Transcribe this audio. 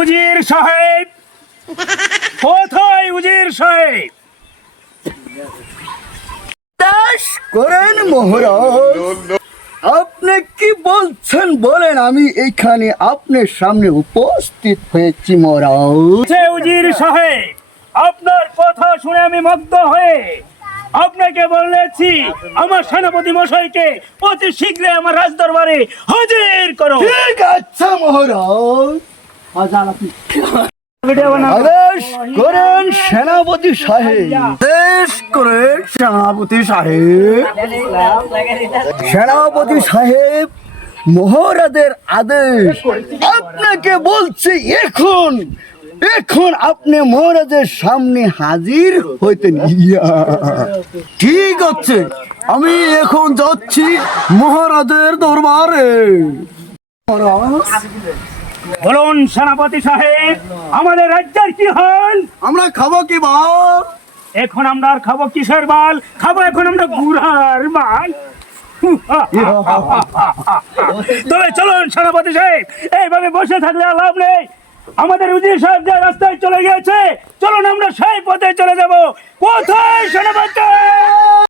উজির সাহেব, কোথায় উজির সাহেব? দাস করেন মহারাজ, আপনি কি বলছেন বলেন, আমি এখানে আপনার সামনে উপস্থিত হয়েছি মহারাজ। উজির সাহেব, আপনার কথা শুনে আমি মুগ্ধ হয়ে আপনাকে বলেছি আমার সেনাপতি মশাইকে অতি শীঘ্রই আমার রাজদরবারে হাজির করো। ঠিক আছে মহারাজ, আদেশ করেন সেনাপতি সাহেব, আদেশ করেন সেনাপতি সাহেব। সেনাপতি সাহেব, মহারাজের আদেশ আপনাকে বলছি, এখন এখন আপনি মহারাজের সামনে হাজির হইতেন। ঠিক আছে, আমি এখন যাচ্ছি মহারাজের দরবারে। বলুন সেনাপতি সাহেব, আমাদের রাজ্যের কি হাল? আমরা খাবো কি বাল? এখন আমরা আর খাবো কিসের বাল? খাবো এখন আমরা গুড়ার বাল। তবে চলুন সেনাপতি সাহেব, এইভাবে বসে থাকলে আর লাভ নেই। আমাদের উজির সাহেব যে রাস্তায় চলে গেছে, চলুন আমরা সেই পথে চলে যাব। কোথায় সেনাপতি?